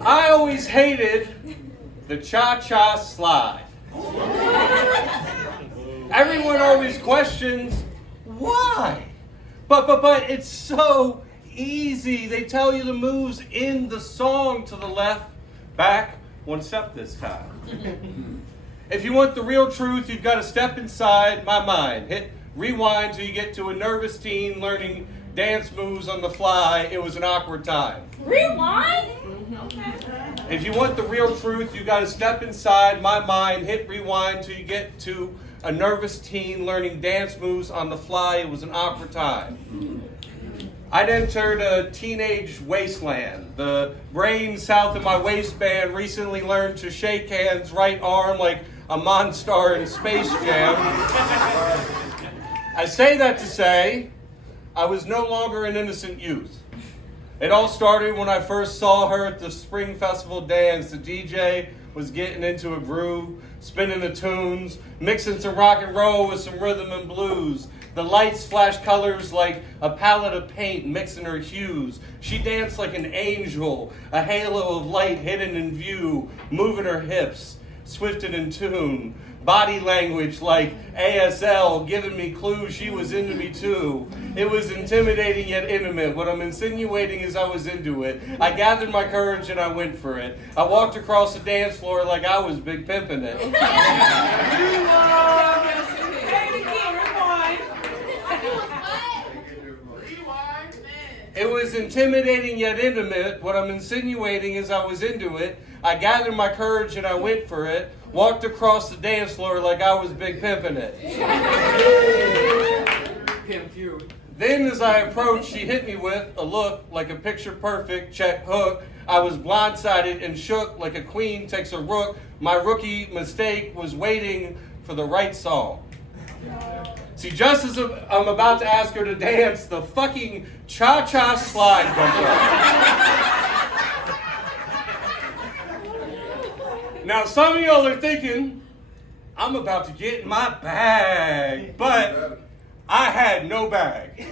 I always hated the cha-cha slide. Everyone always questions why. But it's so easy. They tell you the moves in the song to the left, back, one step this time. If you want the real truth, you've got to step inside my mind. Hit rewind till you get to a nervous teen learning dance moves on the fly. It was an awkward time. Rewind? Okay. If you want the real truth, you got to step inside my mind, hit rewind till you get to a nervous teen learning dance moves on the fly. It was an awkward time. I'd entered a teenage wasteland. The brain south of my waistband recently learned to shake hands, right arm like a Monstar in Space Jam. I say that to say I was no longer an innocent youth. It all started when I first saw her at the Spring Festival dance. The DJ was getting into a groove, spinning the tunes, mixing some rock and roll with some rhythm and blues. The lights flashed colors like a palette of paint, mixing her hues. She danced like an angel, a halo of light hidden in view, moving her hips, swift and in tune. Body language like ASL, giving me clues she was into me too. It was intimidating yet intimate. What I'm insinuating is I was into it. I gathered my courage and I went for it. I walked across the dance floor like I was big pimping it. It was intimidating yet intimate. What I'm insinuating is I was into it. I gathered my courage and I went for it. Walked across the dance floor like I was big pimping it. Then as I approached, she hit me with a look like a picture-perfect check hook. I was blindsided and shook like a queen takes a rook. My rookie mistake was waiting for the right song. See, just as I'm about to ask her to dance, the fucking cha-cha slide comes up. Now, some of y'all are thinking, I'm about to get in my bag, but I had no bag.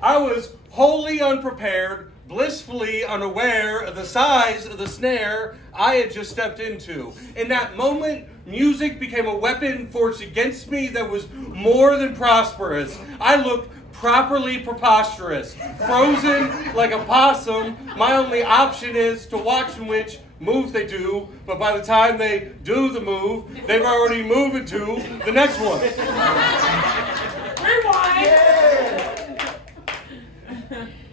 I was wholly unprepared, blissfully unaware of the size of the snare I had just stepped into. In that moment, music became a weapon forged against me that was more than prosperous. I looked properly preposterous, frozen like a possum. My only option is to watch in which move they do, but by the time they do the move, they've already moved into the next one. Rewind!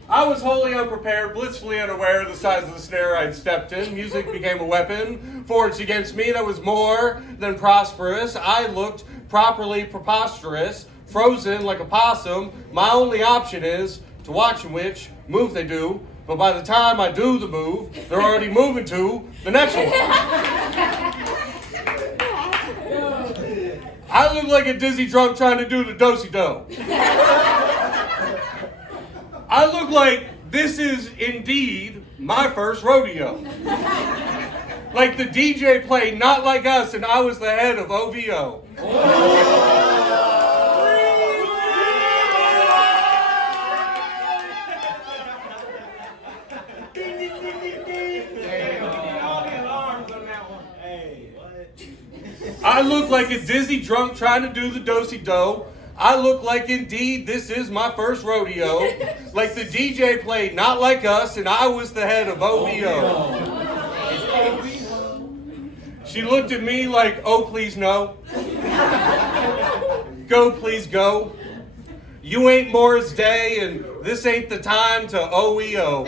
I was wholly unprepared, blissfully unaware of the size of the snare I'd stepped in. Music became a weapon forged against me that was more than prosperous. I looked properly preposterous, frozen like a possum. My only option is to watch in which move they do, but by the time I do the move, they're already moving to the next one. I look like a dizzy drunk trying to do the do-si-do. I look like this is indeed my first rodeo. Like the DJ played Not Like Us and I was the head of OVO. I look like a dizzy drunk trying to do the do-si-do. I look like indeed this is my first rodeo. Like the DJ played Not Like Us and I was the head of OVO. She looked at me like, oh please no. Go please go. You ain't Morris Day and this ain't the time to OEO.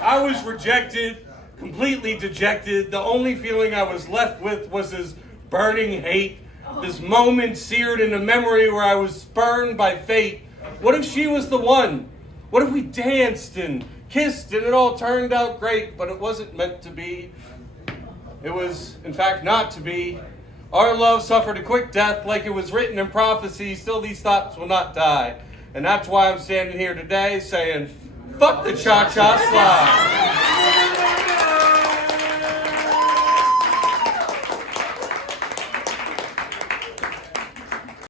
I was rejected, completely dejected. The only feeling I was left with was this burning hate. This moment seared in a memory where I was spurned by fate. What if she was the one? What if we danced and kissed and it all turned out great, but it wasn't meant to be? It was, in fact, not to be. Our love suffered a quick death like it was written in prophecy. Still these thoughts will not die. And that's why I'm standing here today saying, fuck the cha-cha slide.